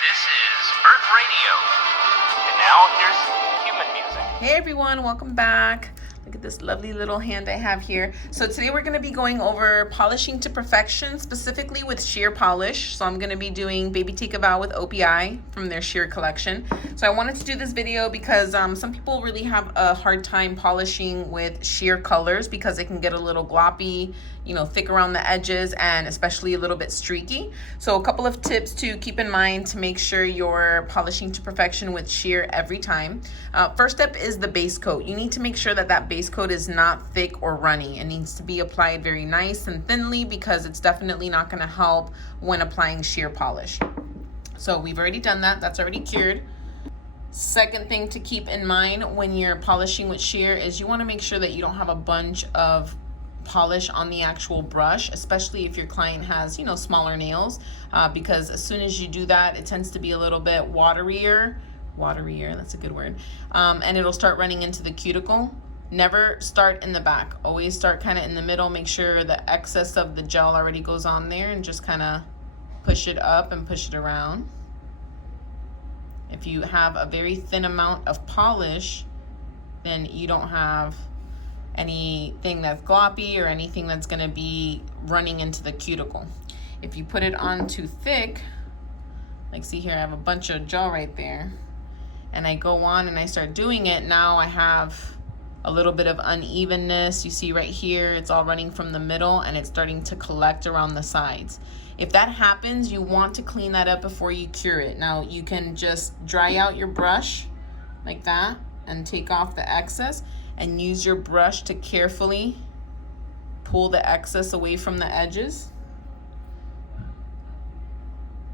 This is Earth Radio. And now here's human music. Hey everyone, welcome back. Look at this lovely little hand I have here. So today we're going to be going over polishing to perfection, specifically with sheer polish. So I'm going to be doing Baby Take a Bow with o.p.i from their sheer collection. So I wanted to do this video because some people really have a hard time polishing with sheer colors because it can get a little gloppy, thick around the edges and especially a little bit streaky. So a couple of tips to keep in mind to make sure you're polishing to perfection with sheer every time. First step is the base coat. You need to make sure that that base coat is not thick or runny. It needs to be applied very nice and thinly because it's definitely not going to help when applying sheer polish. So we've already done that. That's already cured. Second thing to keep in mind when you're polishing with sheer is you want to make sure that you don't have a bunch of polish on the actual brush, especially if your client has smaller nails, because as soon as you do that, it tends to be a little bit waterier, that's a good word, and it'll start running into the cuticle. Never start in the back, always start kind of in the middle. Make sure the excess of the gel already goes on there and just kind of push it up and push it around. If you have a very thin amount of polish, then you don't have anything that's gloppy or anything that's going to be running into the cuticle. If you put it on too thick, like see here, I have a bunch of gel right there, and I go on and I start doing it, now I have a little bit of unevenness. You see right here, it's all running from the middle and it's starting to collect around the sides. If that happens, you want to clean that up before you cure it. Now you can just dry out your brush like that and take off the excess and use your brush to carefully pull the excess away from the edges.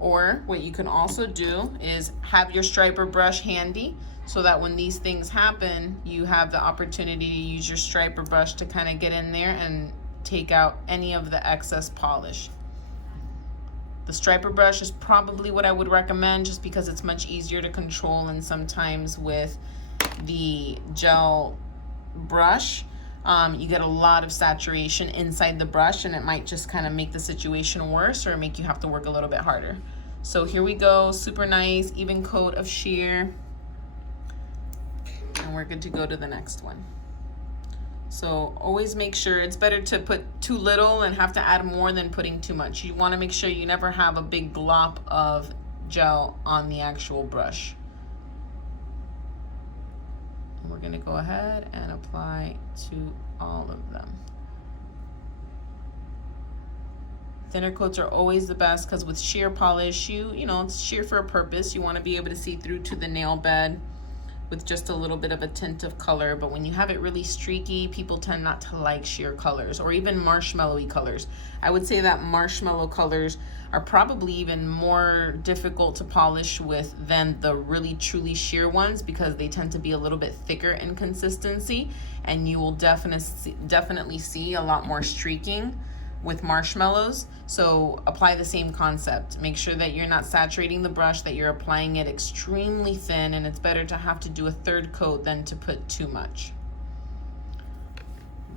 Or what you can also do is have your striper brush handy so that when these things happen, you have the opportunity to use your striper brush to kind of get in there and take out any of the excess polish. The striper brush is probably what I would recommend just because it's much easier to control, and sometimes with the gel brush, you get a lot of saturation inside the brush and it might just kind of make the situation worse or make you have to work a little bit harder. So here we go, super nice, even coat of sheer. And we're good to go to the next one. So always make sure, it's better to put too little and have to add more than putting too much. You want to make sure you never have a big glop of gel on the actual brush. And we're going to go ahead and apply to all of them. Thinner coats are always the best because with sheer polish, it's sheer for a purpose. You want to be able to see through to the nail bed with just a little bit of a tint of color. But when you have it really streaky, people tend not to like sheer colors or even marshmallowy colors. I would say that marshmallow colors are probably even more difficult to polish with than the really truly sheer ones because they tend to be a little bit thicker in consistency, and you will definitely see a lot more streaking with marshmallows. So apply the same concept. Make sure that you're not saturating the brush, that you're applying it extremely thin, and it's better to have to do a third coat than to put too much.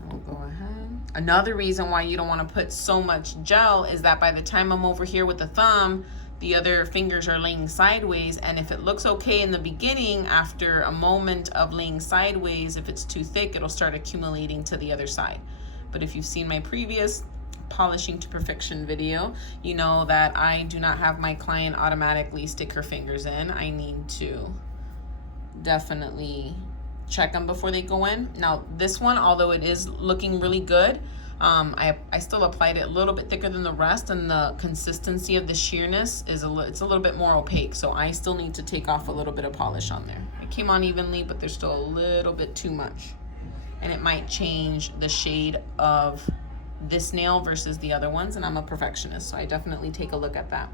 We'll go ahead. Another reason why you don't want to put so much gel is that by the time I'm over here with the thumb, the other fingers are laying sideways, and if it looks okay in the beginning, after a moment of laying sideways, if it's too thick, it'll start accumulating to the other side. But if you've seen my previous polishing to perfection video, you know that I do not have my client automatically stick her fingers in. I need to definitely check them before they go in. Now this one, although it is looking really good, I still applied it a little bit thicker than the rest, and the consistency of the sheerness is it's a little bit more opaque, so I still need to take off a little bit of polish on there. It came on evenly, but there's still a little bit too much, and it might change the shade of this nail versus the other ones, and I'm a perfectionist, so I definitely take a look at that.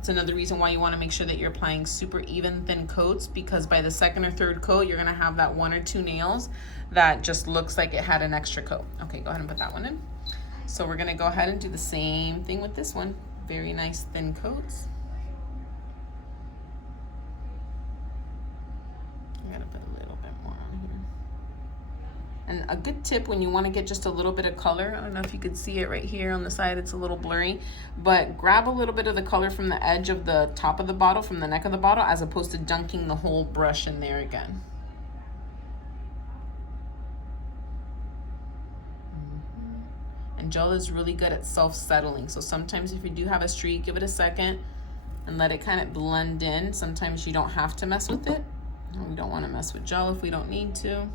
It's another reason why you want to make sure that you're applying super even thin coats, because by the second or third coat, you're going to have that one or two nails that just looks like it had an extra coat. Okay, go ahead and put that one in. So we're going to go ahead and do the same thing with this one. Very nice thin coats. I'm going to put a little bit more on here. And a good tip when you want to get just a little bit of color, I don't know if you could see it right here on the side, it's a little blurry, but grab a little bit of the color from the edge of the top of the bottle, from the neck of the bottle, as opposed to dunking the whole brush in there again. And gel is really good at self-settling, so sometimes if you do have a streak, give it a second and let it kind of blend in. Sometimes you don't have to mess with it. We don't want to mess with gel if we don't need to.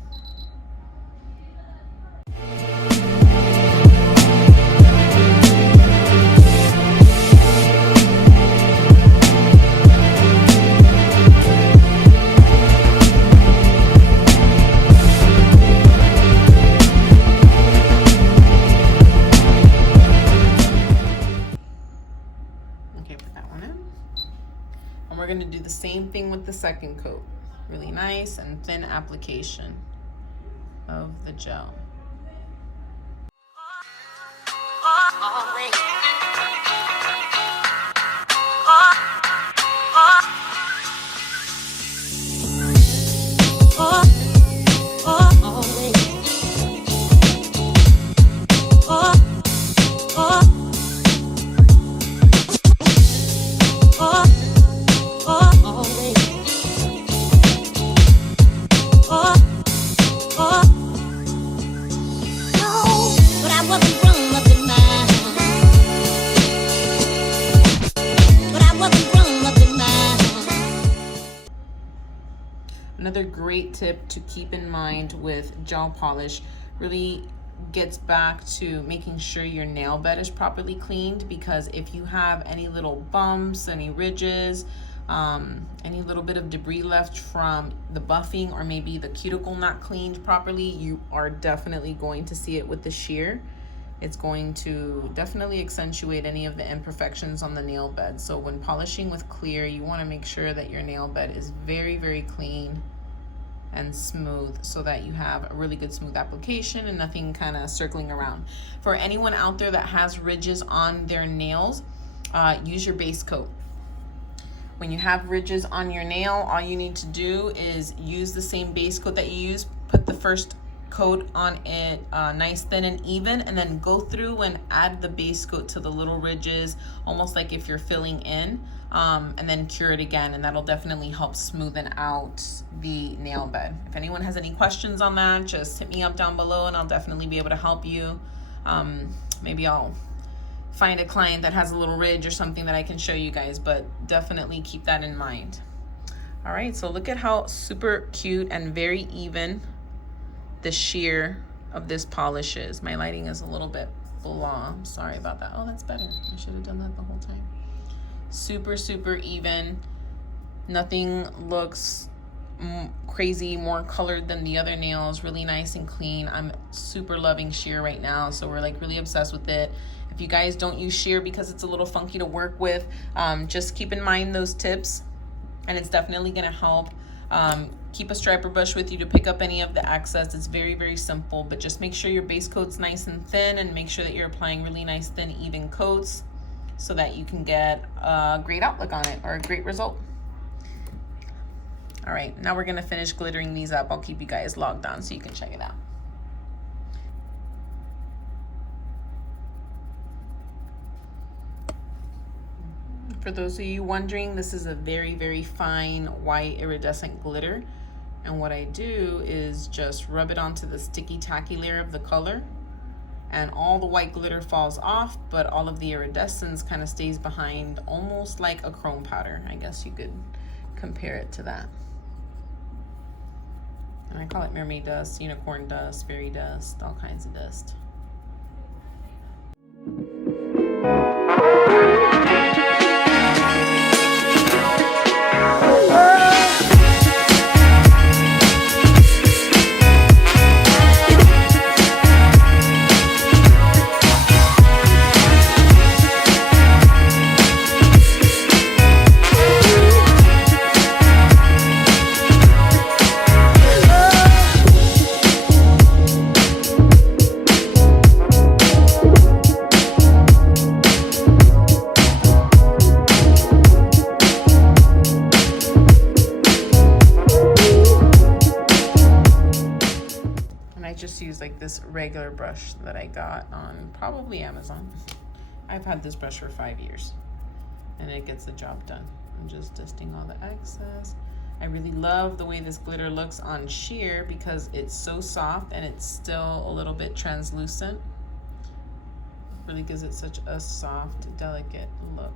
Okay, put that one in. And we're going to do the same thing with the second coat. Really nice and thin application of the gel. Another great tip to keep in mind with gel polish really gets back to making sure your nail bed is properly cleaned, because if you have any little bumps, any ridges, any little bit of debris left from the buffing, or maybe the cuticle not cleaned properly, you are definitely going to see it with the shear. It's going to definitely accentuate any of the imperfections on the nail bed. So when polishing with clear, you want to make sure that your nail bed is very, very clean and smooth, so that you have a really good smooth application and nothing kind of circling around. For anyone out there that has ridges on their nails, use your base coat. When you have ridges on your nail, all you need to do is use the same base coat that you use, put the first coat on it nice, thin and even, and then go through and add the base coat to the little ridges, almost like if you're filling in, and then cure it again, and that'll definitely help smoothen out the nail bed. If anyone has any questions on that, just hit me up down below and I'll definitely be able to help you. Maybe I'll find a client that has a little ridge or something that I can show you guys, but definitely keep that in mind. All right, so look at how super cute and very even the sheer of this polish is. My lighting is a little bit blah. I'm sorry about that. Oh, that's better. I should have done that the whole time. Super, super even. Nothing looks crazy more colored than the other nails. Really nice and clean. I'm super loving sheer right now, so we're like really obsessed with it. If you guys don't use sheer because it's a little funky to work with, just keep in mind those tips, and it's definitely gonna help. Keep a striper brush with you to pick up any of the excess. It's very, very simple, but just make sure your base coat's nice and thin, and make sure that you're applying really nice, thin, even coats so that you can get a great outlook on it, or a great result. All right, now we're gonna finish glittering these up. I'll keep you guys logged on so you can check it out. For those of you wondering, this is a very, very fine white iridescent glitter. And what I do is just rub it onto the sticky tacky layer of the color, and all the white glitter falls off, but all of the iridescence kind of stays behind, almost like a chrome powder. I guess you could compare it to that. And I call it mermaid dust, unicorn dust, fairy dust, all kinds of dust. like this regular brush that I got on probably Amazon. I've had this brush for 5 years and it gets the job done. I'm just dusting all the excess. I really love the way this glitter looks on sheer because it's so soft and it's still a little bit translucent. It really gives it such a soft, delicate look.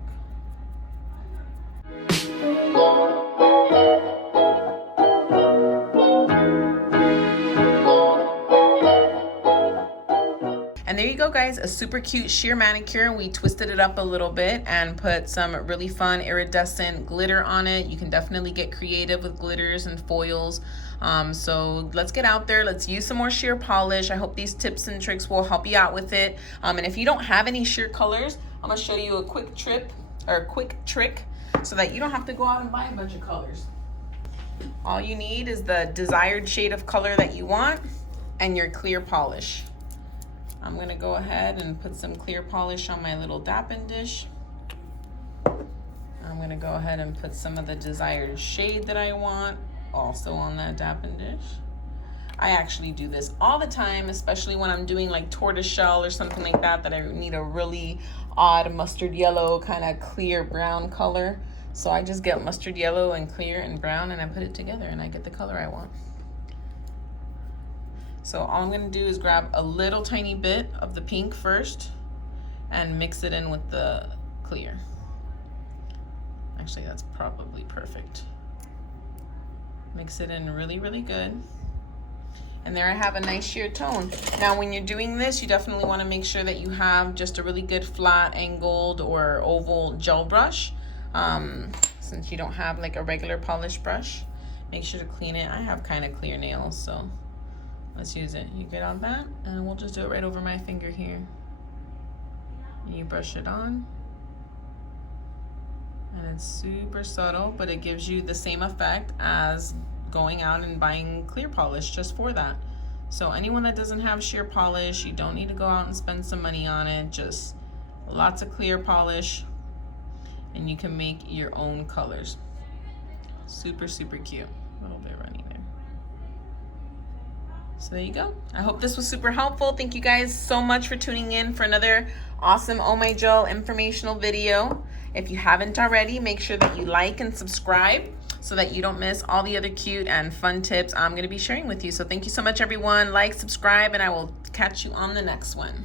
And there you go, guys, a super cute sheer manicure. We twisted it up a little bit and put some really fun iridescent glitter on it. You can definitely get creative with glitters and foils. So let's get out there. Let's use some more sheer polish. I hope these tips and tricks will help you out with it. And if you don't have any sheer colors, I'm gonna show you a quick trick so that you don't have to go out and buy a bunch of colors. All you need is the desired shade of color that you want and your clear polish. I'm gonna go ahead and put some clear polish on my little dappen dish. I'm gonna go ahead and put some of the desired shade that I want also on that dappen dish. I actually do this all the time, especially when I'm doing like tortoiseshell or something like that, that I need a really odd mustard yellow kind of clear brown color. So I just get mustard yellow and clear and brown and I put it together and I get the color I want. So all I'm gonna do is grab a little tiny bit of the pink first and mix it in with the clear. Actually, that's probably perfect. Mix it in really, really good. And there I have a nice sheer tone. Now, when you're doing this, you definitely wanna make sure that you have just a really good flat, angled, or oval gel brush. Since you don't have like a regular polish brush, make sure to clean it. I have kind of clear nails, so let's use it. You get on that, and we'll just do it right over my finger here. You brush it on, and it's super subtle, but it gives you the same effect as going out and buying clear polish just for that. So anyone that doesn't have sheer polish, you don't need to go out and spend some money on it. Just lots of clear polish, and you can make your own colors. Super, super cute. A little bit runny there. So there you go. I hope this was super helpful. Thank you guys so much for tuning in for another awesome Oh My Gel informational video. If you haven't already, make sure that you like and subscribe so that you don't miss all the other cute and fun tips I'm going to be sharing with you. So thank you so much, everyone. Like, subscribe, and I will catch you on the next one.